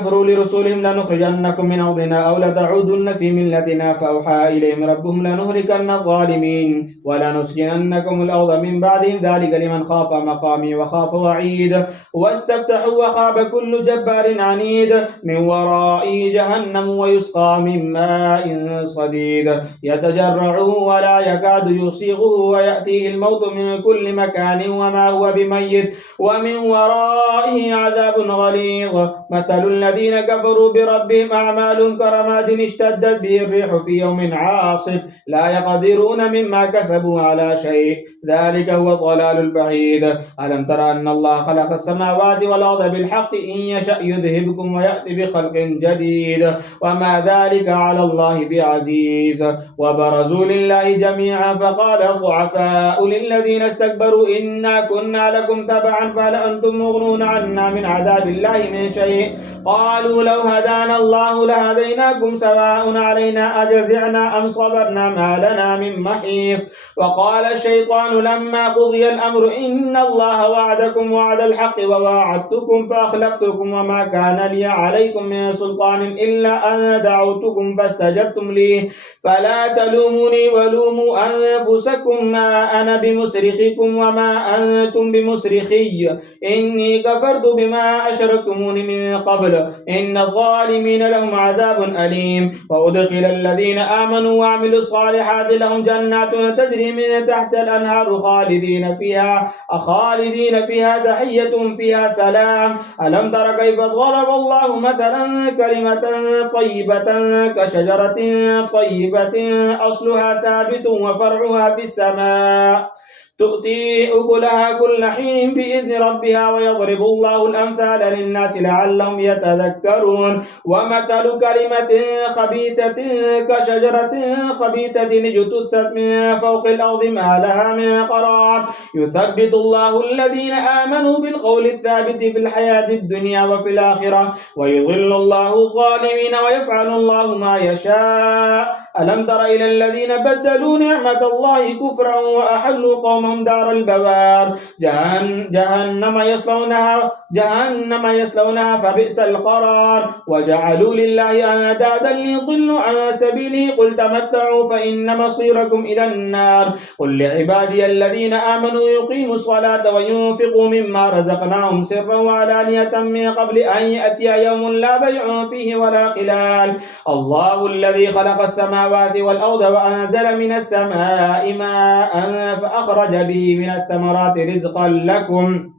كفروا لرسلهم لنخرجنكم من أرضنا أو لتعودن في ملتنا فأوحى إليهم ربهم لنهلكن الظالمين ولنسكننكم الأرض من بعدهم ذلك لمن خاف مقامي وخاف وعيد واستفتحوا وخاب كل جبار عنيد من ورائه جهنم ويسقى من ماء صديد يتجرعه ولا يكاد يصيغه ويأتيه الموت من كل مكان وما هو بميت ومن ورائه عذاب غليظ مثل الذين كفروا بربهم أعمال كرماد اشتدت به الريح في يوم عاصف لا يقدرون مما كسبوا على شيء ذلك هو الضلال البعيد ألم تر أن الله خلق السماوات والأرض بالحق إن يشأ يذهبكم ويأتي بخلق جديد وما ذلك على الله بعزيز وبرزوا لله جميعا فقال الضعفاء للذين استكبروا إنا كنا لكم تبعا فهل أنتم مغنون عنا من عذاب الله من شيء قالوا لو هدانا الله لهديناكم سواء علينا أجزعنا أم صبرنا ما لنا من محيص وقال الشيطان لما قضي الأمر إن الله وعدكم وعد الحق وواعدتكم فأخلفتكم وما كان لي عليكم من سلطان إلا أن دعوتكم فاستجبتم لي فلا تلوموني ولوموا أنفسكم ما أنا بمصرخكم وما أنتم بمصرخي إني كفرت بما أشركتمون من قبل إن الظالمين لهم عذاب أليم وأدخل الذين آمنوا وعملوا الصالحات لهم جنات تجري من تحت الأنهار خالدين فيها تحية فيها سلام ألم تر كيف ضرب الله مثلا كلمة طيبة كشجرة طيبة أصلها ثابت وفرعها في السماء تؤتي أكلها كل حين بإذن ربها ويضرب الله الأمثال للناس لعلهم يتذكرون ومثل كلمة خبيثة كشجرة خبيثة اجتثت من فوق الأرض ما لها من قرار يثبت الله الذين آمنوا بالقول الثابت في الحياة الدنيا وفي الآخرة ويضل الله الظالمين ويفعل الله ما يشاء ألم تر إلى الذين بدلوا نعمة الله كفرا وأحلوا قومهم دار البوار جهنم يصلونها فبئس القرار وجعلوا لله أندادا ليضلوا عن سبيله قل تمتعوا فإن مصيركم إلى النار قل لعبادي الذين آمنوا يقيموا الصلاة وينفقوا مما رزقناهم سرا وعلانية من قبل أن يأتي يوم لا بيع فيه ولا خلال الله الذي خلق السماوات والأرض وأنزل من السماء ماء فأخرج به من الثمرات رزقا لكم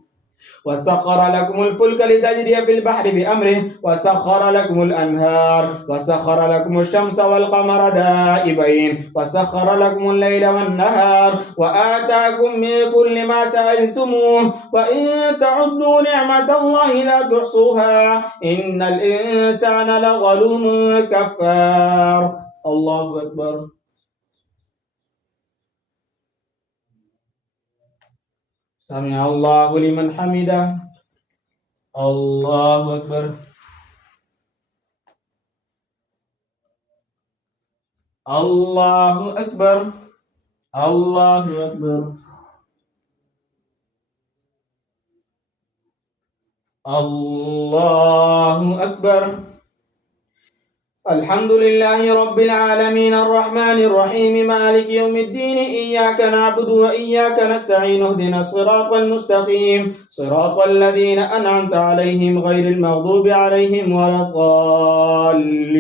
وسخر لكم الفلك لتجري في البحر بأمره وسخر لكم الأنهار وسخر لكم الشمس والقمر دائبين وسخر لكم الليل والنهار وآتاكم من كل ما سألتموه وإن تعدوا نعمة الله لا تحصوها إن الإنسان لظلوم كفار الله أكبر سمع الله لمن حمده الله أكبر الله أكبر الله أكبر الله أكبر الحمد لله رب العالمين الرحمن الرحيم مالك يوم الدين إياك نعبد وإياك نستعين اهدنا الصراط المستقيم صراط الذين أنعمت عليهم غير المغضوب عليهم ولا الضالين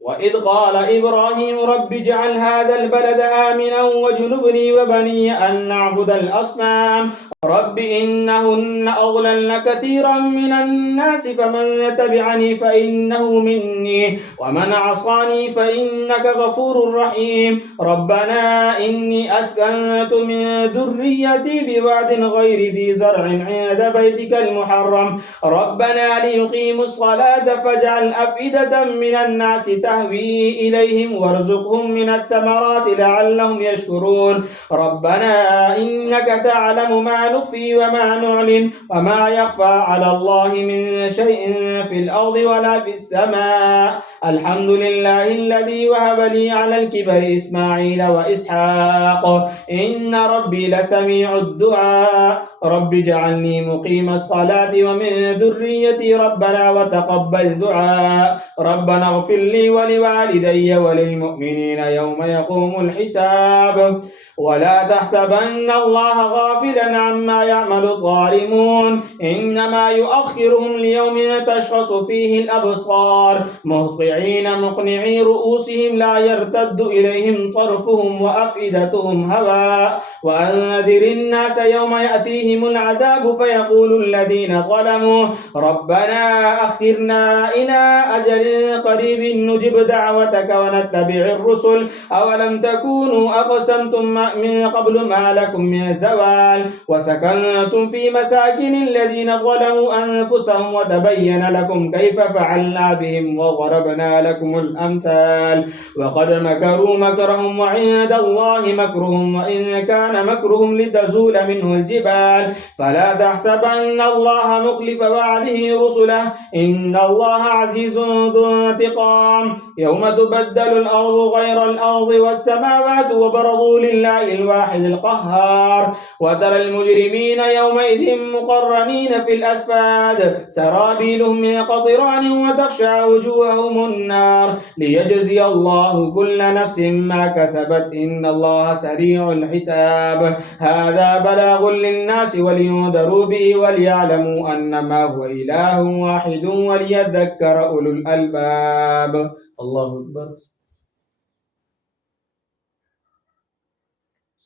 وإذ قال إبراهيم رب اجعل هذا البلد آمنا واجنبني وبني أن نعبد الأصنام رب إنهن أضللن كثيرا من الناس فمن تبعني فإنه مني ومن عصاني فإنك غفور رحيم ربنا إني أسكنت من ذريتي بواد غير ذي زرع عند بيتك المحرم ربنا ليقيموا الصلاة فاجعل أفئدة من الناس تهوي إليهم وارزقهم من الثمرات لعلهم يشكرون ربنا إنك تعلم ما نخفي وما نعلن وما يخفى على الله من شيء في الأرض ولا في السماء الحمد لله الذي وهب لي على الكبر إسماعيل وإسحاق إن ربي لسميع الدعاء رب اجعلني مقيم الصلاة ومن ذريتي ربنا وتقبل دعاء ربنا اغفر لي ولوالدي وللمؤمنين يوم يقوم الحساب ولا تحسبن الله غافلا عما يعمل الظالمون إنما يؤخرهم ليوم تشخص فيه الأبصار مهطعين مقنعي رؤوسهم لا يرتد إليهم طرفهم وأفئدتهم هواء وأنذر الناس يوم يأتيهم العذاب فيقول الذين ظلموا ربنا أخرنا إلى أجل قريب نجب دعوتك ونتبع الرسل أولم تكونوا أقسمتم من قبل ما لكم من زوال وسكنتم في مساكن الذين ظلموا أنفسهم وتبين لكم كيف فعلنا بهم وضربنا لكم الأمثال وقد مكروا مكرهم وعند الله مكرهم وإن كان مكرهم لتزول منه الجبال فلا تحسبن الله مخلف وعده رسله إن الله عزيز ذو انتقام يوم تبدل الأرض غير الأرض والسماوات وبرزوا لله الواحد القهار وترى المجرمين يومئذ مقرنين في الأسفاد سرابيلهم من قطران وتخشى وجوههم النار ليجزي الله كل نفس ما كسبت إن الله سريع الحساب هذا بلاغ للناس ولينذروا به وليعلموا أنما هو إله واحد وليذكر أولو الألباب الله أكبر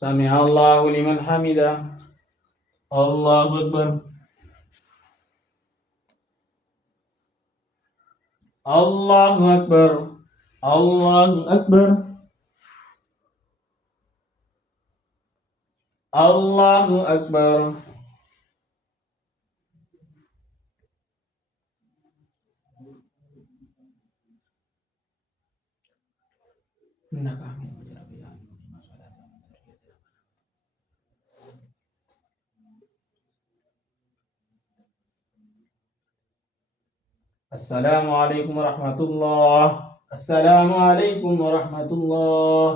سمع الله لمن حمده الله أكبر الله أكبر الله أكبر الله أكبر السلام عليكم ورحمة الله السلام عليكم ورحمة الله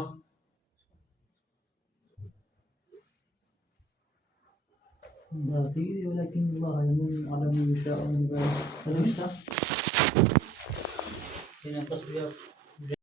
باقي ولكن الله يمن على من يشاء من عباده. فلم يشاء